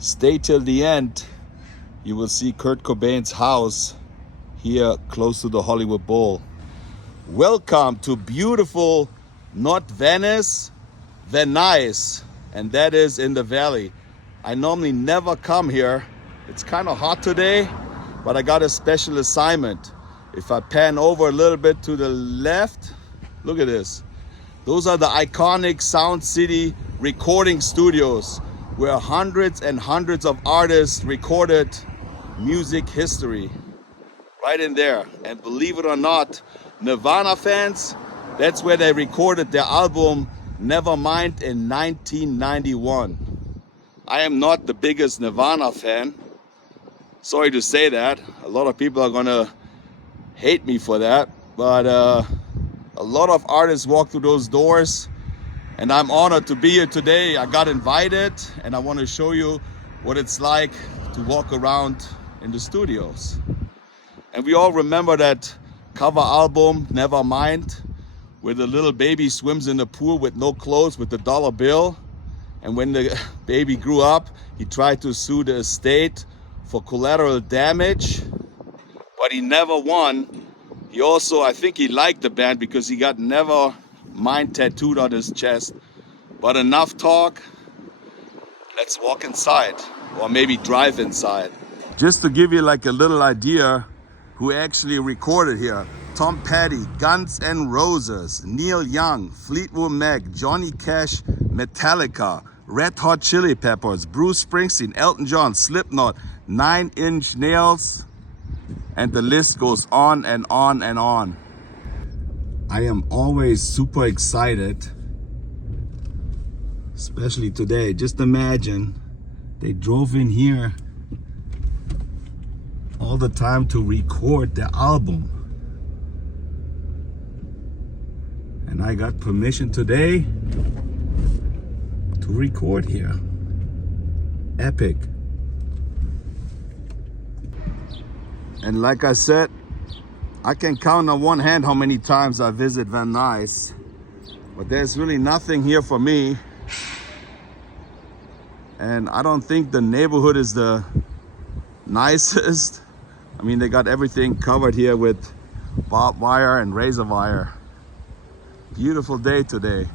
Stay till the end. You will see Kurt Cobain's house here close to the Hollywood Bowl. Welcome to beautiful, not Venice, Venice, and that is in the valley. I normally never come here. It's kind of hot today, but I got a special assignment. If I pan over a little bit to the left, look at this. Those are the iconic Sound City recording studios where hundreds and hundreds of artists recorded music history. Right in there. And believe it or not, Nirvana fans, that's where they recorded their album Nevermind in 1991. I am not the biggest Nirvana fan. Sorry to say that. A lot of people are gonna hate me for that. But a lot of artists walk through those doors, and I'm honored to be here today. I got invited, and I want to show you what it's like to walk around in the studios. And we all remember that cover album, Nevermind, where the little baby swims in the pool with no clothes with the dollar bill. And when the baby grew up, he tried to sue the estate for collateral damage, but he never won. He also, I think he liked the band because he got Nevermind tattooed on his chest. But enough talk, let's walk inside, or maybe drive inside. Just to give you like a little idea who actually recorded here. Tom Petty, Guns N' Roses, Neil Young, Fleetwood Mac, Johnny Cash, Metallica, Red Hot Chili Peppers, Bruce Springsteen, Elton John, Slipknot, 9 Inch Nails, and the list goes on and on and on. I am always super excited, especially today. Just imagine they drove in here all the time to record their album. And I got permission today to record here. Epic. And like I said, I can count on one hand how many times I visit Van Nuys, but there's really nothing here for me. And I don't think the neighborhood is the nicest. I mean, they got everything covered here with barbed wire and razor wire. Beautiful day today.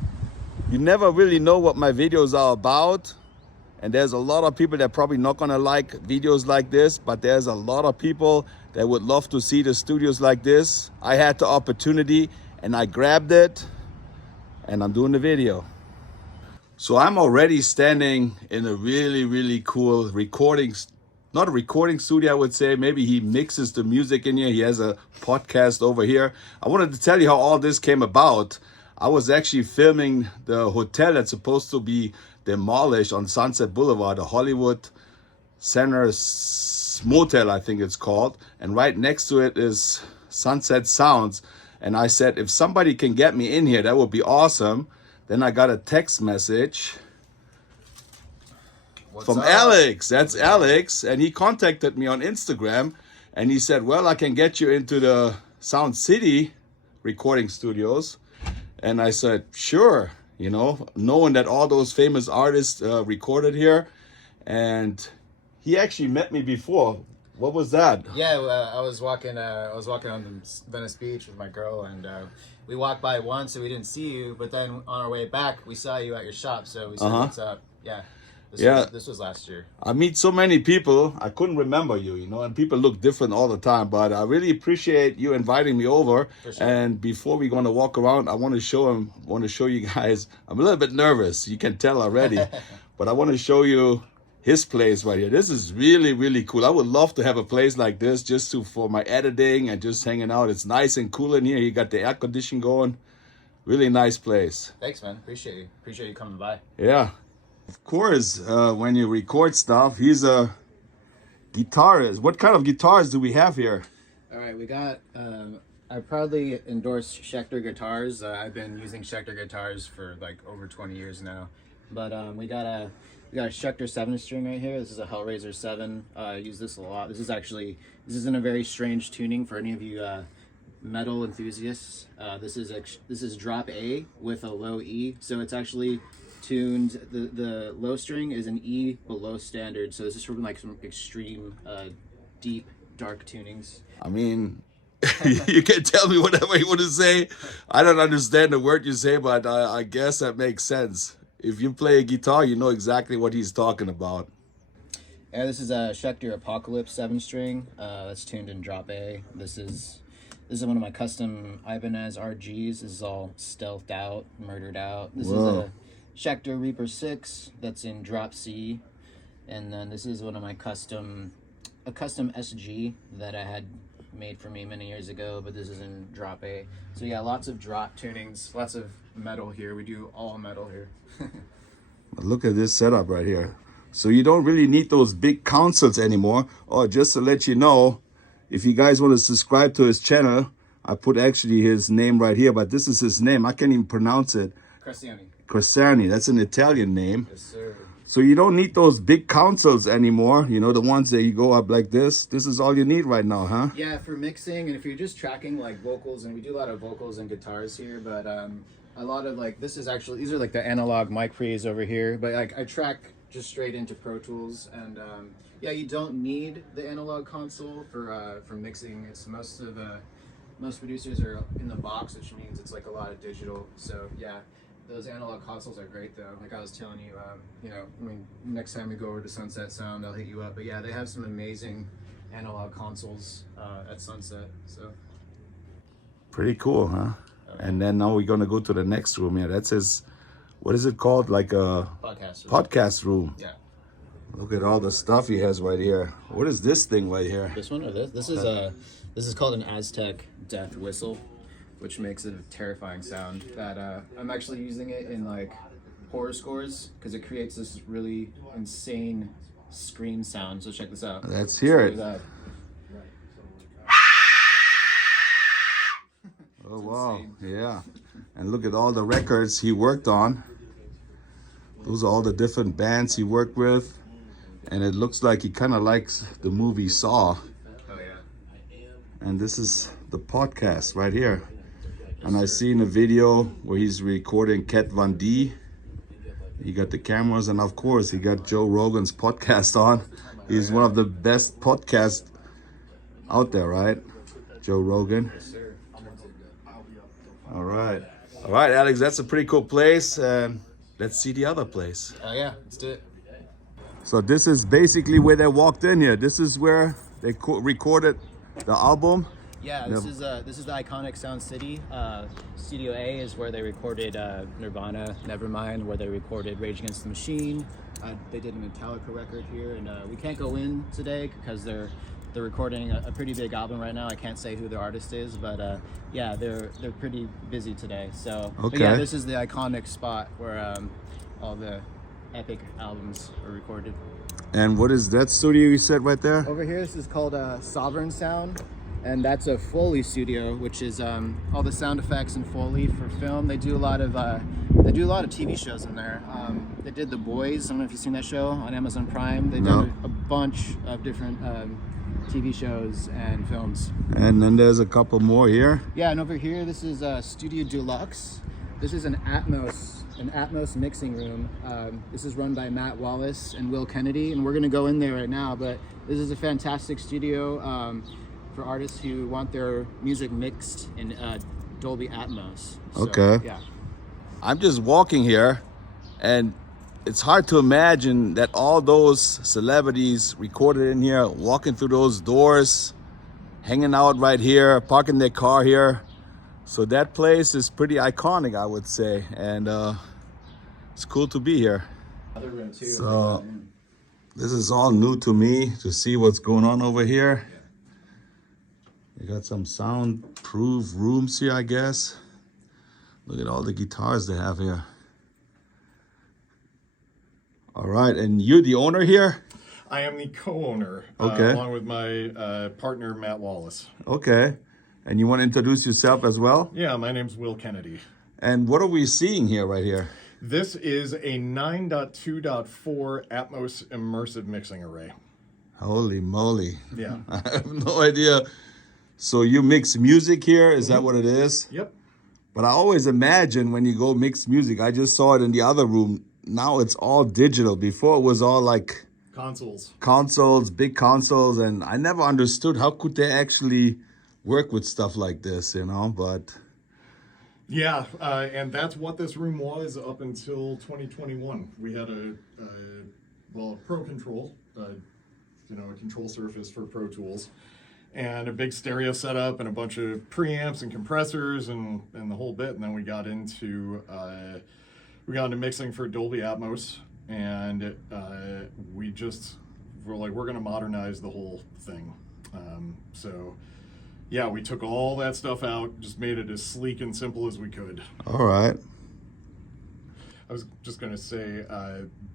You never really know what my videos are about. And there's a lot of people that probably not gonna like videos like this, but there's a lot of people that would love to see the studios like this. I had the opportunity and I grabbed it and I'm doing the video. So I'm already standing in a really, really cool not a recording studio, I would say. Maybe he mixes the music in here. He has a podcast over here. I wanted to tell you how all this came about. I was actually filming the hotel that's supposed to be demolished on Sunset Boulevard, the Hollywood Center Motel, I think it's called. And right next to it is Sunset Sounds. And I said, if somebody can get me in here, that would be awesome. Then I got a text message from Alex. That's Alex. And he contacted me on Instagram. And he said, well, I can get you into the Sound City recording studios. And I said, sure. You know, knowing that all those famous artists recorded here. And he actually met me before. What was that? Yeah, I was walking on the Venice Beach with my girl, and we walked by once and we didn't see you, but then on our way back we saw you at your shop, so we said, what's up? Yeah. This was last year. I meet so many people, I couldn't remember you, you know, and people look different all the time, but I really appreciate you inviting me over. For sure. And before we're going to walk around, I want to show you guys, I'm a little bit nervous, you can tell already, but I want to show you his place right here. This is really, really cool. I would love to have a place like this just for my editing and just hanging out. It's nice and cool in here. You got the air conditioning going. Really nice place. Thanks, man. Appreciate you coming by. Yeah. Of course, when you record stuff, he's a guitarist. What kind of guitars do we have here? All right, we got, I proudly endorse Schecter guitars. I've been using Schecter guitars for like over 20 years now. But we got a Schecter 7-string right here. This is a Hellraiser 7. I use this a lot. This is in a very strange tuning for any of you metal enthusiasts. This is drop A with a low E, so it's actually tuned. The low string is an E below standard, so this is from like some extreme, deep, dark tunings. I mean, you can tell me whatever you want to say. I don't understand the word you say, but I guess that makes sense. If you play a guitar, you know exactly what he's talking about. Yeah, this is a Schecter Apocalypse 7-string. That's tuned in drop A. This is one of my custom Ibanez RGs. This is all stealthed out, murdered out. This Whoa. is a Schecter Reaper 6 that's in drop C. And then this is one of my custom SG that I had made for me many years ago, but this is in drop A. So yeah, lots of drop tunings, lots of metal here. We do all metal here. Look at this setup right here. So you don't really need those big consoles anymore. Oh, just to let you know, if you guys want to subscribe to his channel, I put actually his name right here, but this is his name. I can't even pronounce it. Cresciani. That's an Italian name. Yes, sir. So you don't need those big consoles anymore. You know, the ones that you go up like this. This is all you need right now, huh? Yeah, for mixing, and if you're just tracking like vocals, and we do a lot of vocals and guitars here, but a lot of like, these are like the analog mic pre's over here, but like I track just straight into Pro Tools, and yeah, you don't need the analog console for mixing. It's most producers are in the box, which means it's like a lot of digital. So yeah, those analog consoles are great though. Like I was telling you, you know, I mean, next time we go over to Sunset Sound, I'll hit you up. But yeah, they have some amazing analog consoles at Sunset. So Pretty cool, huh? And then now we're gonna go to the next room here. That says, what is it called? Like a podcast room. Yeah. Look at all the stuff he has right here. What is this thing right here? This one or this? This is called an Aztec death whistle, which makes a terrifying sound. That I'm actually using it in like horror scores because it creates this really insane scream sound. So check this out. Let's hear it. Oh wow, yeah. And look at all the records he worked on. Those are all the different bands he worked with. And it looks like he kind of likes the movie Saw. Oh yeah. And this is the podcast right here. And I seen a video where he's recording Kat Von D. He got the cameras, and of course he got Joe Rogan's podcast on. He's one of the best podcasts out there, right? Joe Rogan. All right, Alex, that's a pretty cool place. And let's see the other place. Oh yeah, let's do it. So this is basically where they walked in here. This is where they recorded the album. Yeah, this is the iconic Sound City. Studio A is where they recorded Nirvana, Nevermind, where they recorded Rage Against the Machine. They did a Metallica record here, and we can't go in today because they're recording a pretty big album right now. I can't say who the artist is, but yeah, they're pretty busy today. So okay. Yeah, this is the iconic spot where all the epic albums are recorded. And what is that studio you said right there? Over here, this is called Sovereign Sound, and that's a Foley studio, which is all the sound effects and Foley for film. They do a lot of TV shows in there. They did The Boys. I don't know if you've seen that show on Amazon Prime. They did a bunch of different TV shows and films. And then there's a couple more here. Yeah, and over here, this is Studio Deluxe. This is an Atmos mixing room. This is run by Matt Wallace and Will Kennedy, and we're gonna go in there right now. But this is a fantastic studio for artists who want their music mixed in Dolby Atmos. So, okay. Yeah. I'm just walking here, and it's hard to imagine that all those celebrities recorded in here, walking through those doors, hanging out right here, parking their car here. So that place is pretty iconic, I would say, and it's cool to be here. Other room too. So this is all new to me to see what's going on over here. You got some soundproof rooms here, I guess. Look at all the guitars they have here. All right, and you're the owner here? I am the co-owner, okay. Along with my partner, Matt Wallace. Okay, and you want to introduce yourself as well? Yeah, my name's Will Kennedy. And what are we seeing here, right here? This is a 9.2.4 Atmos immersive mixing array. Holy moly. Yeah. I have no idea. So you mix music here, is that what it is? Yep. But I always imagine when you go mix music, I just saw it in the other room now it's all digital. Before it was all like Consoles. big consoles, and I never understood how could they actually work with stuff like this, you know, but Yeah, and that's what this room was up until 2021. We had a Pro Control, a control surface for Pro Tools, and a big stereo setup and a bunch of preamps and compressors and the whole bit. And then we got into mixing for Dolby Atmos, and we're like, we're gonna modernize the whole thing. So yeah, we took all that stuff out, just made it as sleek and simple as we could. all right. I was just going to say,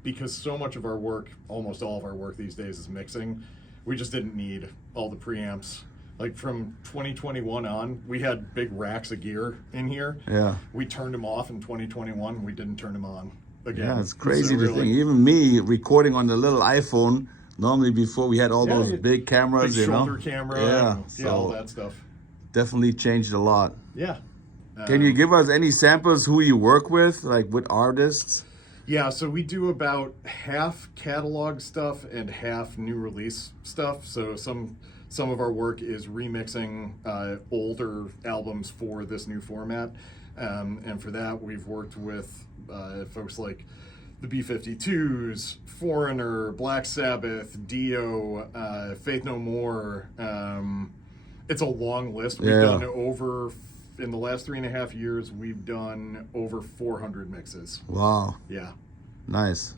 because so much of our work, almost all of our work these days is mixing, we just didn't need all the preamps. Like from 2021 on, we had big racks of gear in here. Yeah. We turned them off in 2021. We didn't turn them on again. Yeah, it's crazy So to think. Even me recording on the little iPhone, normally before we had all Yeah, those big cameras, big you know. shoulder camera, Yeah, and, all that stuff. definitely changed a lot. Yeah. Can you give us any samples who you work with, like with artists? Yeah, so we do about half catalog stuff and half new release stuff. So some of our work is remixing older albums for this new format. And for that, we've worked with folks like the B-52s, Foreigner, Black Sabbath, Dio, Faith No More. It's a long list. We've done in the last 3.5 years, we've done over 400 mixes. Wow. Yeah. Nice.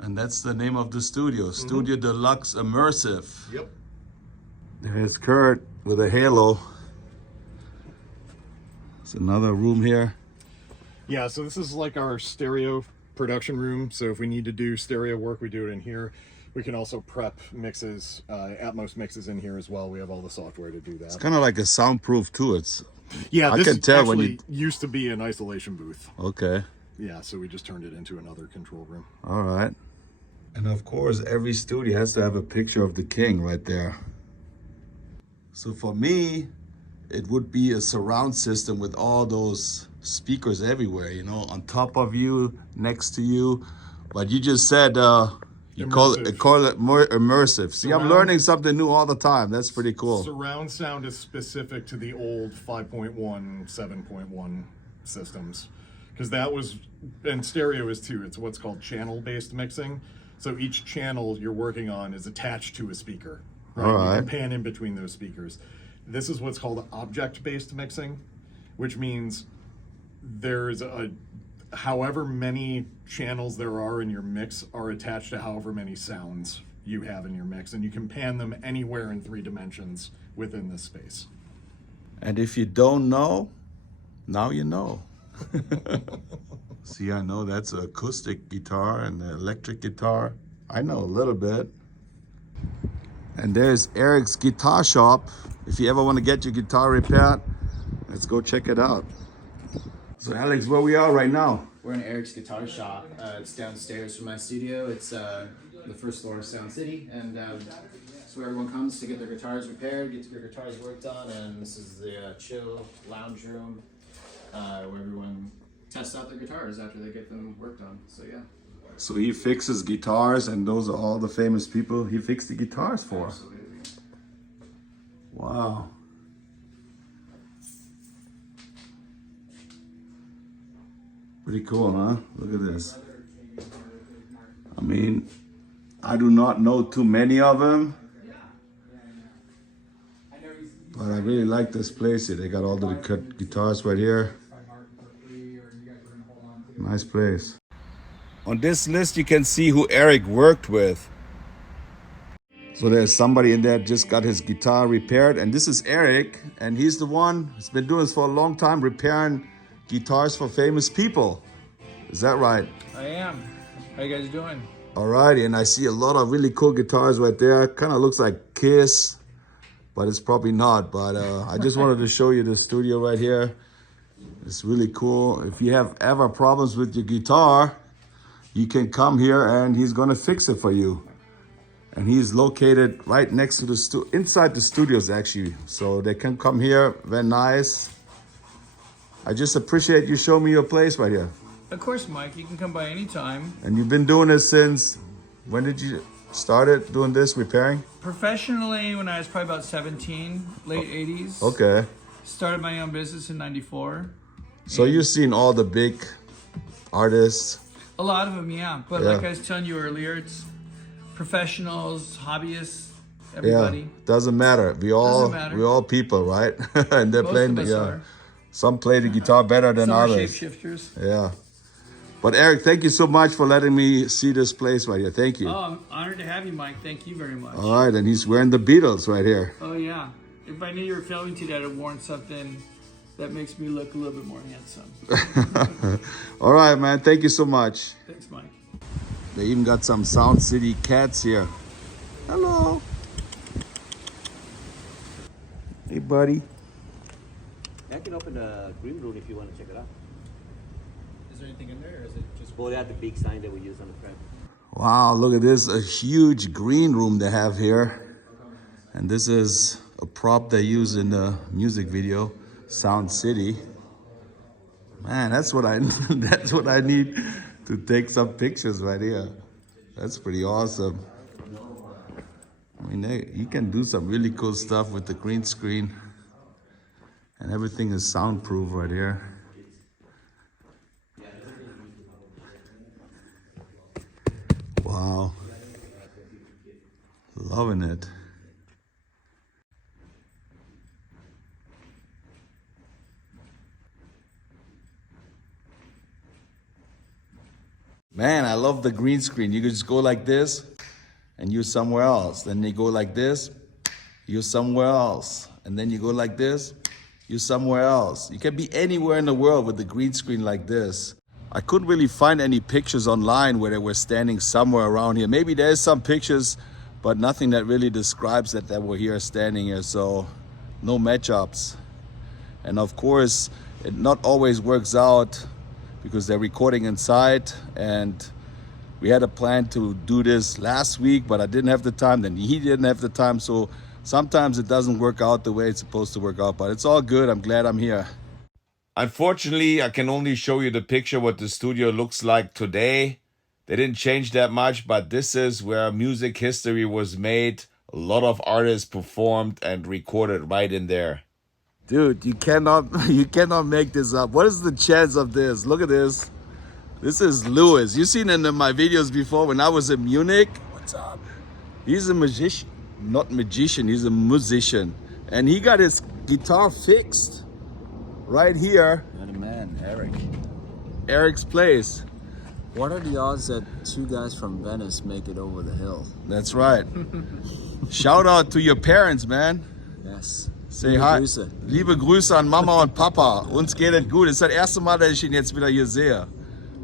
And that's the name of the studio, Studio Deluxe Immersive. Yep. There's Kurt with a halo. It's another room here. Yeah, so this is like our stereo production room. So if we need to do stereo work, we do it in here. We can also prep mixes, Atmos mixes in here as well. We have all the software to do that. It's kind of like a soundproof too. Yeah, I this can tell actually when you. used to be an isolation booth. Okay. Yeah, so we just turned it into another control room. All right. And of course, every studio has to have a picture of the king right there. So for me, it would be a surround system with all those speakers everywhere, you know, on top of you, next to you. But you just said you call it more immersive. See, I'm learning something new all the time. That's pretty cool. Surround sound is specific to the old 5.1, 7.1 systems. Because that was, and stereo is too, it's what's called channel-based mixing. So each channel you're working on is attached to a speaker. Right? All right. You can pan in between those speakers. This is what's called object-based mixing, which means there's however many channels there are in your mix are attached to however many sounds you have in your mix, and you can pan them anywhere in 3 dimensions within this space. And if you don't know, now you know. See, I know that's an acoustic guitar and an electric guitar. I know a little bit. And there's Eric's guitar shop. If you ever want to get your guitar repaired, let's go check it out. So Alex, where we are right now? We're in Eric's guitar shop. It's downstairs from my studio. It's the first floor of Sound City, and it's where everyone comes to get their guitars repaired, get their guitars worked on, and this is the chill lounge room where everyone tests out their guitars after they get them worked on. So yeah. So he fixes guitars, and those are all the famous people he fixed the guitars for. Absolutely. Wow. Pretty cool, huh? Look at this. I mean, I do not know too many of them, but I really like this place here. They got all the guitars right here. Nice place. On this list, you can see who Eric worked with. So there's somebody in there just got his guitar repaired, and this is Eric, and he's the one who's been doing this for a long time, repairing guitars for famous people. Is that right? I am. How you guys doing? Alrighty, and I see a lot of really cool guitars right there. Kind of looks like Kiss, but it's probably not. But I just wanted to show you the studio right here. It's really cool. If you have ever problems with your guitar, you can come here and he's gonna fix it for you. And he's located right next to the inside the studios actually. So they can come here, very nice. I just appreciate you showing me your place right here. Of course, Mike. You can come by anytime. And you've been doing this since, when did you started doing this, repairing? Professionally, when I was probably about 17, late 80s. Okay. Started my own business in 94. So you've seen all the big artists. A lot of them, yeah. But Yeah. like I was telling you earlier, it's professionals, hobbyists, everybody. Yeah, doesn't matter. We all people, right? And they're Most playing, of us are. Some play the guitar better than Some are others. shapeshifters. Yeah. But Eric, thank you so much for letting me see this place right here. Thank you. Oh, I'm honored to have you, Mike. Thank you very much. All right, and he's wearing the Beatles right here. Oh, yeah. If I knew you were filming today, I'd have worn something that makes me look a little bit more handsome. All right, man. Thank you so much. Thanks, Mike. They even got some Sound City cats here. Hello. Hey, buddy. I can open the green room if you want to check it out. Is there anything in there, or is it just? Go out the big sign that we use on the front. Wow, look at this. A huge green room they have here. And this is a prop they use in the music video, Sound City. Man, that's what I that's what I need to take some pictures right here. That's pretty awesome. I mean, you can do some really cool stuff with the green screen. And everything is soundproof right here. Wow. Loving it. Man, I love the green screen. You could just go like this and you're somewhere else. Then you go like this, you're somewhere else. And then you go like this, you're somewhere else. You can be anywhere in the world with the green screen like this. I couldn't really find any pictures online where they were standing somewhere around here. Maybe there's some pictures, but nothing that really describes that they were here standing here. So no matchups. And of course, it not always works out because they're recording inside, and we had a plan to do this last week, but I didn't have the time, then he didn't have the time, so sometimes it doesn't work out the way it's supposed to work out, but it's all good. I'm glad I'm here. Unfortunately, I can only show you the picture what the studio looks like today. They didn't change that much, but this is where music history was made. A lot of artists performed and recorded right in there. Dude, you cannot make this up. What is the chance of this? Look at this. This is Nuys. You've seen him in my videos before when I was in Munich. What's up? He's a magician. Not magician, he's a musician. And he got his guitar fixed right here. What a man, Eric. Eric's place. What are the odds that two guys from Venice make it over the hill? That's right. Shout out to your parents, man. Yes. Say Liebe hi. Grüße. Liebe Grüße an Mama und Papa. Uns geht es gut. Es ist das erste Mal, dass ich ihn jetzt wieder hier sehe.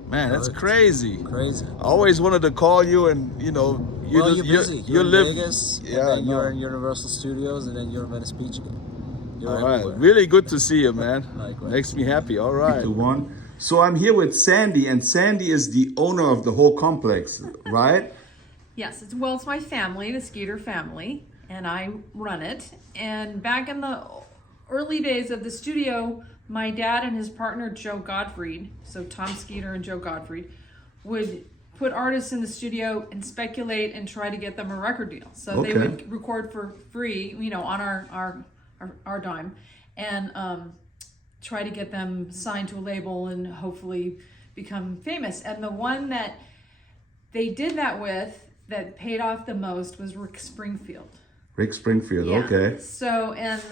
Man, that's crazy. Crazy. I always wanted to call you, and you know, Well, you're busy. you You're in live. Vegas, Yeah, and then no. you're in Universal Studios, and then you're in Venice Beach again. You're All right, everywhere. really good to see you, man. Likewise. Makes me happy. All right. So I'm here with Sandy, and Sandy is the owner of the whole complex, right? Yes, it's my family, the Skeeter family, and I run it. And back in the early days of the studio, my dad and his partner Joe Gottfried, so Tom Skeeter and Joe Gottfried, would put artists in the studio and speculate and try to get them a record deal. So they Okay. would record for free, you know, on our dime, and try to get them signed to a label and hopefully become famous. And the one that they did that with that paid off the most was Rick Springfield. Rick Springfield. Yeah. Okay. So and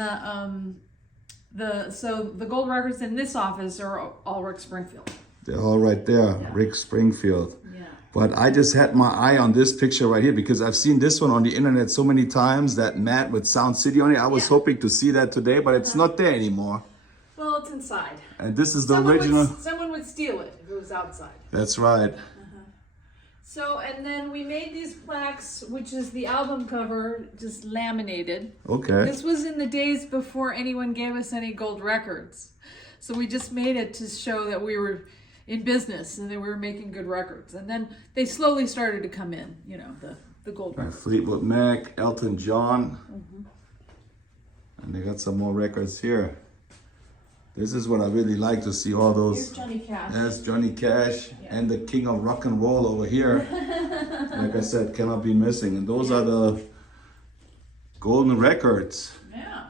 the gold records in this office are all Rick Springfield. They're all right there. Yeah. Rick Springfield. Yeah. But I just had my eye on this picture right here because I've seen this one on the internet so many times, that mat with Sound City on it. I was Yeah. hoping to see that today, but it's not there anymore. Well, it's inside. And this is the Someone original. someone would steal it if it was outside. That's right. So, and then we made these plaques, which is the album cover, just laminated. Okay. This was in the days before anyone gave us any gold records. So we just made it to show that we were in business and that we were making good records. And then they slowly started to come in, you know, the gold records. Fleetwood Mac, Elton John. And they got some more records here. This is what I really like to see, all Here's those. Johnny Cash. That's Johnny Cash and the king of rock and roll over here. Like I said, cannot be missing. And those are the golden records. Yeah.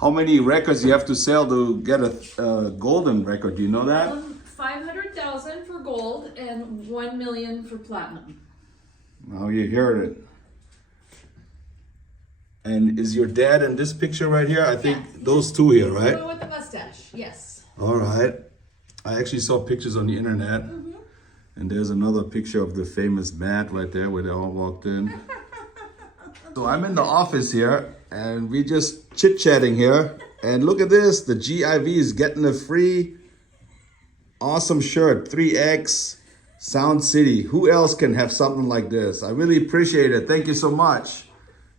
How many records you have to sell to get a golden record? Do you know that? 500,000 for gold and 1 million for platinum. Now you heard it. And is your dad in this picture right here? I think those two here, right? Go with the mustache, yes. All right. I actually saw pictures on the internet. And there's another picture of the famous mat right there where they all walked in. So I'm in the office here and we just chit-chatting here. And look at this, the GIV is getting a free awesome shirt, 3X Sound City. Who else can have something like this? I really appreciate it. Thank you so much.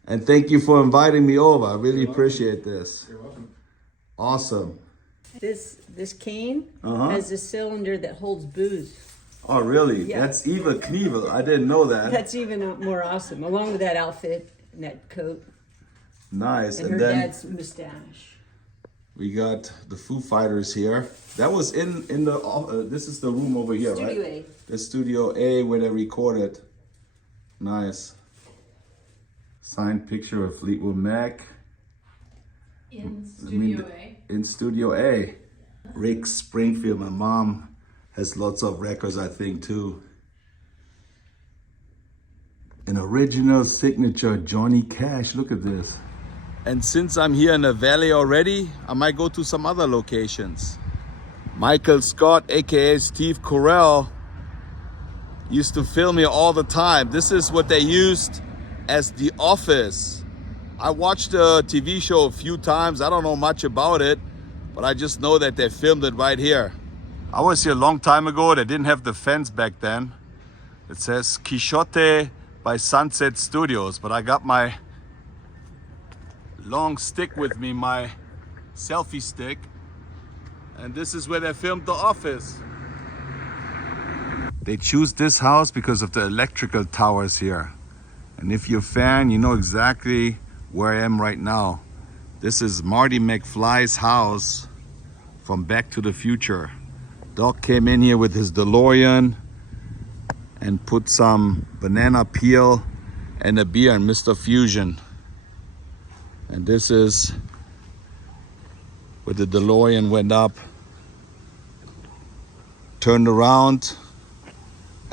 And thank you for inviting me over. I really appreciate this. You're welcome. Awesome. This cane Uh-huh. has a cylinder that holds booze. Oh, really? Yeah. That's Eva Knievel. I didn't know that. That's even more awesome, along with that outfit and that coat Nice. and And her then dad's mustache. we got the Foo Fighters here. That was in the, this is the room over here, Studio right? A. The Studio A where they recorded. Nice. Signed picture of Fleetwood Mac. In I mean, Studio A. in Studio A. Rick Springfield, my mom has lots of records, I think, too. An original signature Johnny Cash. Look at this. And since I'm here in the valley already, I might go to some other locations. Michael Scott, aka Steve Carell, used to film here all the time. This is what they used as the office. I watched the TV show a few times. I don't know much about it, but I just know that they filmed it right here. I was here a long time ago. They didn't have the fence back then. It says Quixote by Sunset Studios, but I got my long stick with me, my selfie stick. And this is where they filmed The Office. They choose this house because of the electrical towers here. And if you're a fan, you know exactly where I am right now. This is Marty McFly's house from Back to the Future. Doc came in here with his DeLorean and put some banana peel and a beer in Mr. Fusion. And this is where the DeLorean went up, turned around,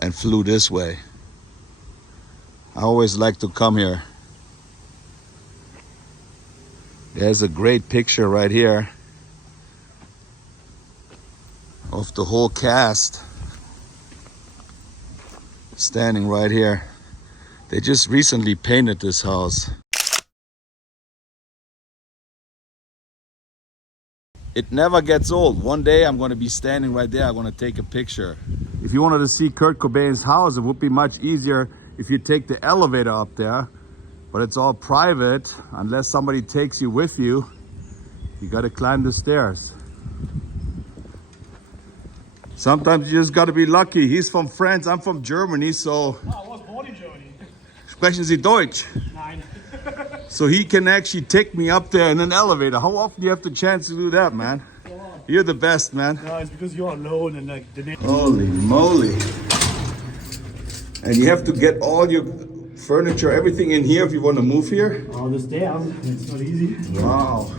and flew this way. I always like to come here. There's a great picture right here of the whole cast standing right here. They just recently painted this house. It never gets old. One day I'm going to be standing right there. I'm going to take a picture. If you wanted to see Kurt Cobain's house, it would be much easier if you take the elevator up there. But it's all private. Unless somebody takes you with you, you got to climb the stairs. Sometimes you just got to be lucky. He's from France, I'm from Germany, so... I was born in Germany. Sprechen Sie Deutsch? Nein. So he can actually take me up there in an elevator. How often do you have the chance to do that, man? You're the best, man. No, it's because you're alone and like the Holy moly. And you have to get all your furniture, everything in here if you want to move here? all the stairs. It's not easy. Wow.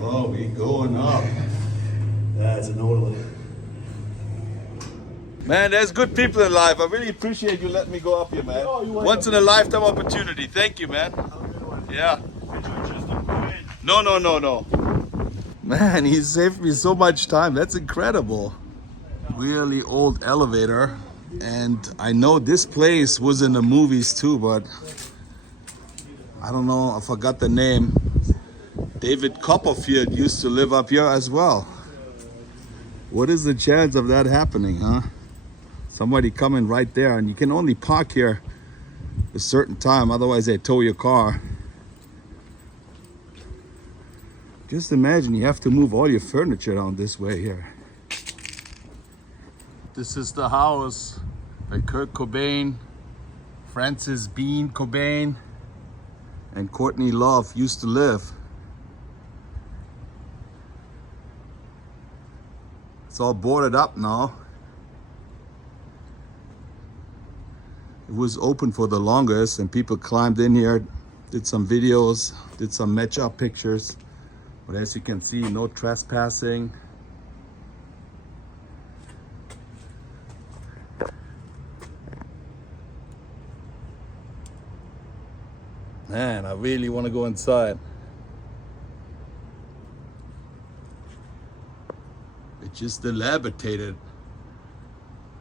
Oh, we going up. That's an old one. Man, there's good people in life. I really appreciate you letting me go up here, man. Oh, you're welcome. Once in a lifetime opportunity. Thank you, man. Yeah. No. Man, he saved me so much time. That's incredible. Really old elevator. And I know this place was in the movies too, but I don't know. I forgot the name. David Copperfield used to live up here as well. What is the chance of that happening, huh? Somebody coming right there, and you can only park here a certain time, otherwise they tow your car. Just imagine you have to move all your furniture down this way here. This is the house where Kurt Cobain, Francis Bean Cobain, and Courtney Love used to live. It's all boarded up now. It was open for the longest and people climbed in here, did some videos, did some match-up pictures. But as you can see, no trespassing. Man, I really want to go inside. It just dilapidated.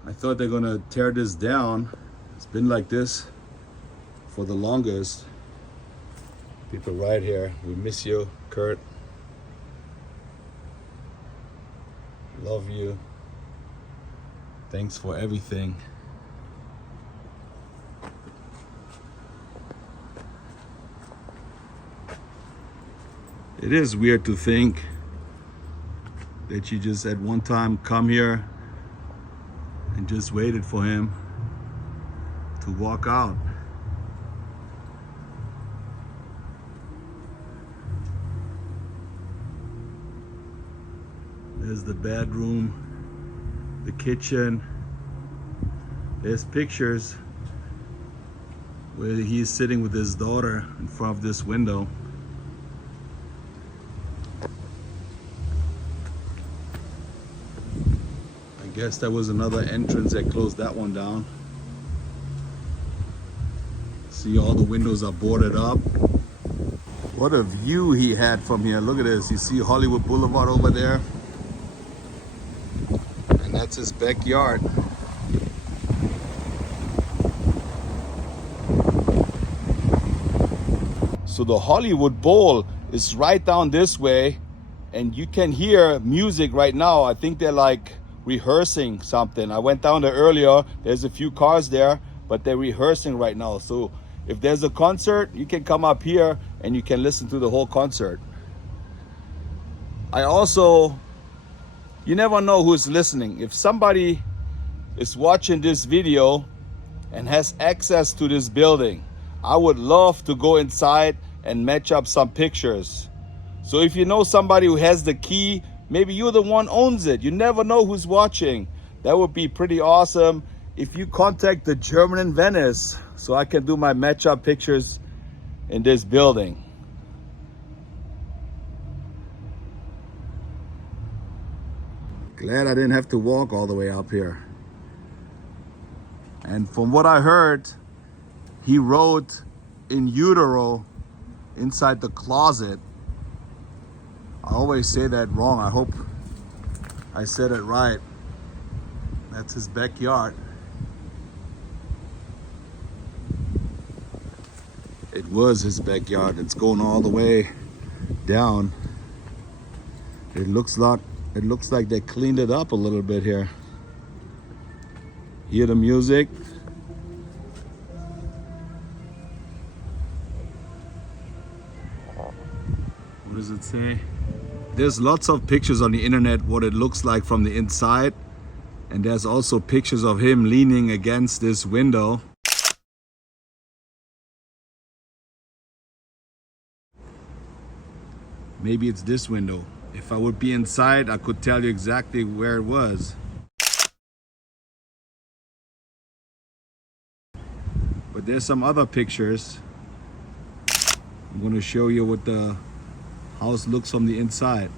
I thought they're gonna tear this down. It's been like this for the longest. People right here, we miss you, Kurt. Love you. Thanks for everything. It is weird to think that you just at one time come here and just waited for him to walk out. There's the bedroom, the kitchen. There's pictures where he's sitting with his daughter in front of this window. I guess that was another entrance that closed that one down. See, all the windows are boarded up. What a view he had from here. Look at this. You see Hollywood Boulevard over there? And that's his backyard. So the Hollywood Bowl is right down this way, and you can hear music right now. I think they're like rehearsing something. I went down there earlier. There's a few cars there, but they're rehearsing right now. So if there's a concert, you can come up here and you can listen to the whole concert. You never know who's listening. If somebody is watching this video and has access to this building, I would love to go inside and match up some pictures. So if you know somebody who has the key, maybe you're the one owns it. You never know who's watching. That would be pretty awesome if you contact the German in Venice so I can do my match-up pictures in this building. Glad I didn't have to walk all the way up here. And from what I heard, he wrote in utero inside the closet. I always say that wrong. I hope I said it right. That's his backyard. It was his backyard. It's going all the way down. It looks like they cleaned it up a little bit here. Hear the music? What does it say? There's lots of pictures on the internet what it looks like from the inside, and there's also pictures of him leaning against this window. Maybe it's this window. If I would be inside, I could tell you exactly where it was. But there's some other pictures. I'm going to show you what the house looks from the inside.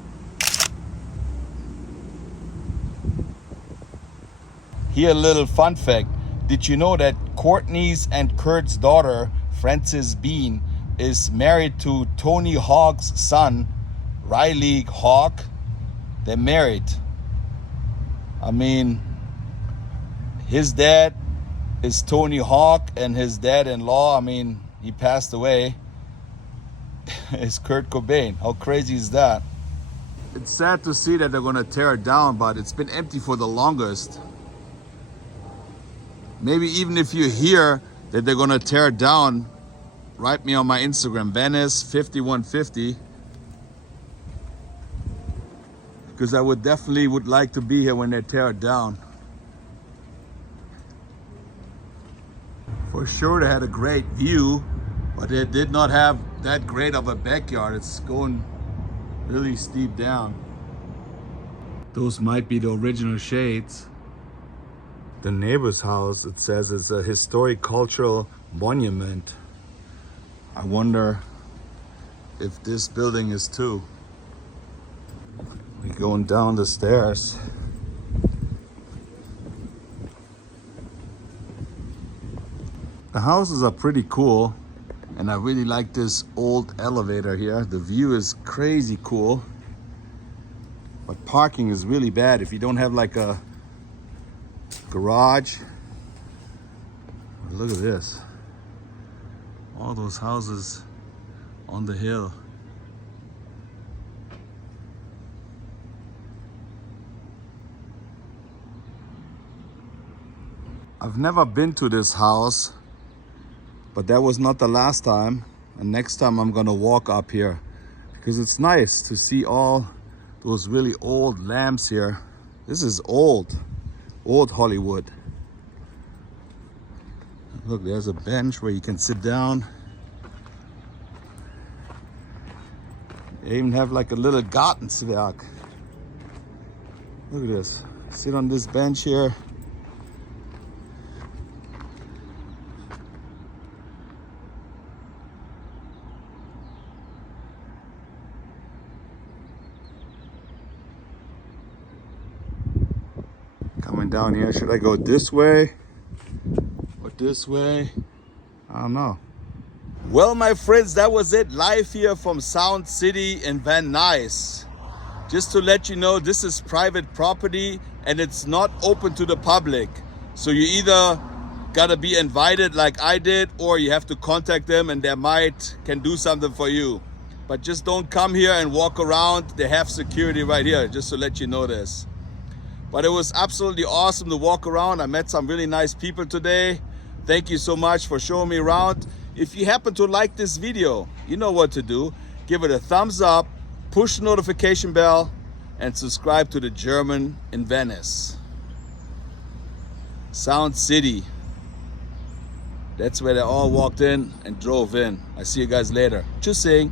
Here a little fun fact. Did you know that Courtney's and Kurt's daughter, Frances Bean, is married to Tony Hawk's son, Riley Hawk? They're married. I mean, his dad is Tony Hawk, and his dad-in-law, I mean, he passed away, is Kurt Cobain. How crazy is that? It's sad to see that they're gonna tear it down, but it's been empty for the longest. Maybe even if you hear that they're gonna tear it down, write me on my Instagram, Venice5150, because I would definitely like to be here when they tear it down. For sure they had a great view, but they did not have that great of a backyard. It's going really steep down. Those might be the original shades. The neighbor's house, it says it's a historic cultural monument. I wonder if this building is too. We're going down the stairs. The houses are pretty cool, and I really like this old elevator here. The view is crazy cool, but parking is really bad if you don't have like a garage. Look at this. All those houses on the hill. I've never been to this house, but that was not the last time. And next time I'm gonna walk up here because it's nice to see all those really old lamps here. This is old Hollywood. Look, there's a bench where you can sit down. They even have like a little Gartenzwerg. Look at this. Sit on this bench here. Coming down here, should I go this way or this way? I don't know. Well, my friends, that was it. Live here from Sound City in Venice. Just to let you know, this is private property and it's not open to the public. So you either gotta be invited like I did, or you have to contact them and they can do something for you. But just don't come here and walk around. They have security right here, just to let you know this. But it was absolutely awesome to walk around. I met some really nice people today. Thank you so much for showing me around. If you happen to like this video, you know what to do. Give it a thumbs up, push the notification bell, and subscribe to the German in Venice. Sound City. That's where they all walked in and drove in. I see you guys later. Tschüssing.